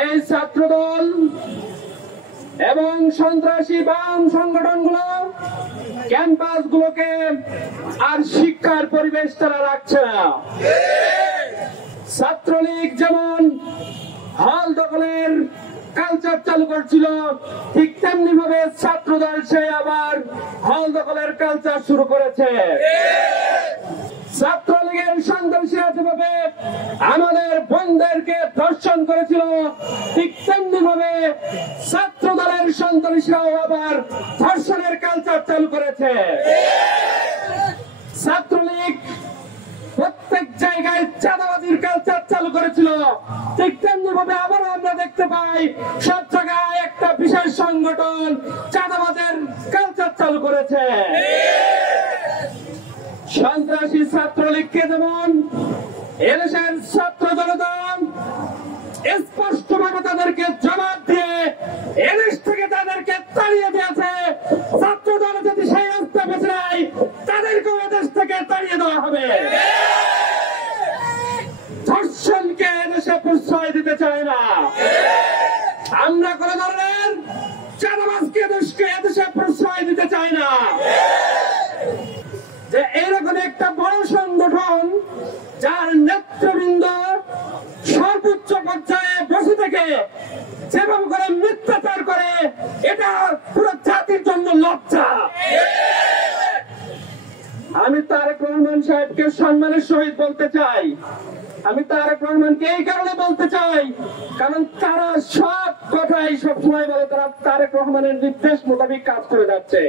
এই ছাত্রদল এবং সন্ত্রাসী বাম সংগঠনগুলো ক্যাম্পাসগুলোকে আর শিক্ষার পরিবেশ তারা রাখছে না। ছাত্রলীগ যেমন হল দখলের কালচার চালু করছিল, ঠিক তেমনি ভাবে ছাত্রদল সে আবার হল দখলের কালচার শুরু করেছে। ছাত্রলীগের সন্ত্রাসীরা যেভাবে আমাদের বোনদেরকে ধর্ষণ করেছিল, ঠিক তেমনি ভাবে ছাত্র দলের সন্ত্রাসীরাও আবার ধর্ষণের কালচার চালু করেছে। ছাত্রলীগ প্রত্যেক জায়গায় চাঁদাবাজির কালচার চালু করেছিল, ঠিক তেমনি ভাবে আবারও আমরা দেখতে পাই সব জায়গায় একটা বিশেষ সংগঠন চাঁদাবাজের কালচার চালু করেছে। সন্ত্রাসী ছাত্রলীগকে যেমন এদেশের ছাত্র জনতা স্পষ্টভাবে তাদেরকে জবাব দিয়ে এদেশ থেকে তাদেরকে তাড়িয়ে দিয়েছে। ছাত্র দল যদি সেই রাস্তা বেছে নেয়, তাদেরকেও এদেশ থেকে তাড়িয়ে দেওয়া হবে। ধর্ষণকে এদেশে প্রশ্রয় দিতে চায় না আমরা, কোন ধরনের চাঁদাবাজকে এদেশে প্রশ্রয় দিতে চাই না। যে এরকম একটা বড় সংগঠন যার নেতৃবৃন্দ সর্বোচ্চ পর্যায়ে বসে থেকে যেভাবে করে মিথ্যাচার করে, এটা পুরো জাতির জন্য লজ্জা। আমি তারেক রহমান সাহেবকে সম্মানের সহিত বলতে চাই, আমি তারেক রহমানকে এই কারণে বলতে চাই কারণ তারা সব কথাই সবসময় বলে তারা তারেক রহমানের নির্দেশ মোতাবেক কাজ করে যাচ্ছে।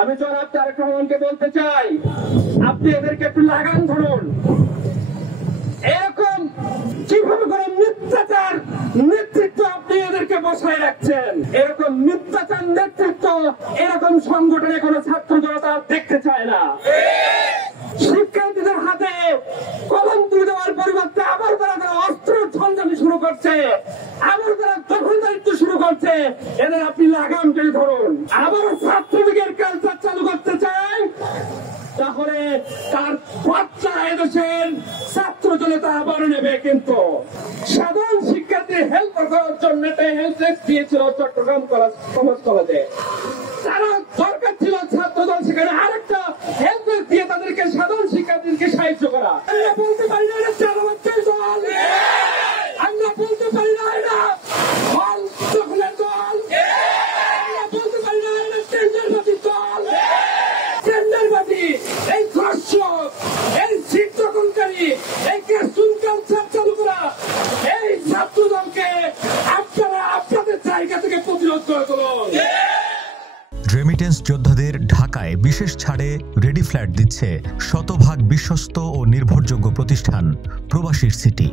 আমি জনাব তারেক রহমানকে বলতে চাই, আপনি এদেরকে একটু লাগাম ধরুন। এরকম কিভাবে করে মিথ্যাচার নেতৃত্ব আপনি এদেরকে বসায় রাখছেন, এরকম মিথ্যাচার নেতৃত্ব এরকম সংগঠনে কোন ছাত্র জনতা দেখতে চায় না। শিক্ষার্থীদের হাতে কলম তুলে দেওয়ার পরিবর্তে আবার তারা অস্ত্র ঝঞ্ঝানি শুরু করছে, আবার তারা দখলদারিত্ব শুরু করছে। এদের আপনি লাগাম টেনে ধরুন। আবারও ছাত্রলীগের কালচার চালু করতে চাই, তাহলে তার বাচ্চা এদেশের ছাত্র জনতা আবারও নেবে। কিন্তু সাধারণ শিক্ষার্থীর হেল্প করার জন্য হেল্প ডেস্ক দিয়েছিল চট্টগ্রাম কমার্স কলেজে, তারা দরকার ছিল ছাত্রদল সেখানে আরেকটা হেল্প ডেস্ক দিয়ে তাদেরকে সাধারণ শিক্ষার্থীদেরকে সাহায্য করা। আমরা বলতে পারি না এটা চালাবাচ্চার দল, আমরা বলতে পারি না এটা হল দখলের দল, আমরা বলতে পারি না এটা টেন্ডারবাজির দল। টেন্ডারবাজি, এই ধর্ষক, এই সিট দখলকারী, এই ক্যাসুন কালচার চালু করা, এই ছাত্র দলকে আপনারা আপনাদের জায়গা থেকে প্রতিরোধ করে তুলুন। রেমিটেন্স যোদ্ধাদের ঢাকায় বিশেষ ছাড়ে রেডি ফ্ল্যাট দিচ্ছে শতভাগ বিশ্বস্ত ও নির্ভরযোগ্য প্রতিষ্ঠান প্রবাসীর সিটি।